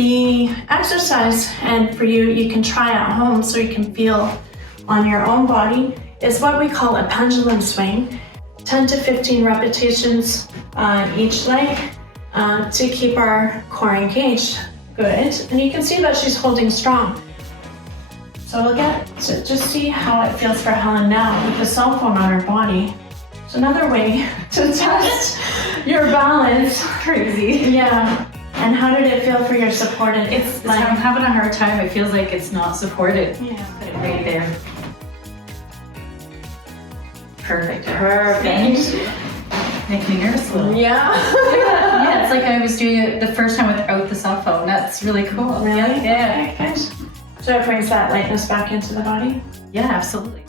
The exercise, and for you, you can try at home so you can feel on your own body, is what we call a pendulum swing. 10 to 15 repetitions each leg to keep our core engaged. Good. And you can see that she's holding strong. So we'll get to just see how it feels for Helen now with the cell phone on her body. It's another way to test your balance. Crazy. Yeah. And how did it feel for your supported leg? I'm having a hard time. It feels like it's not supported. Yeah. Put it right there. Perfect. Make me nervous a little. Yeah. Yeah, it's like I was doing it the first time without the cell phone. That's really cool. Really? Yeah. Okay, good. So it brings that lightness back into the body? Yeah, absolutely.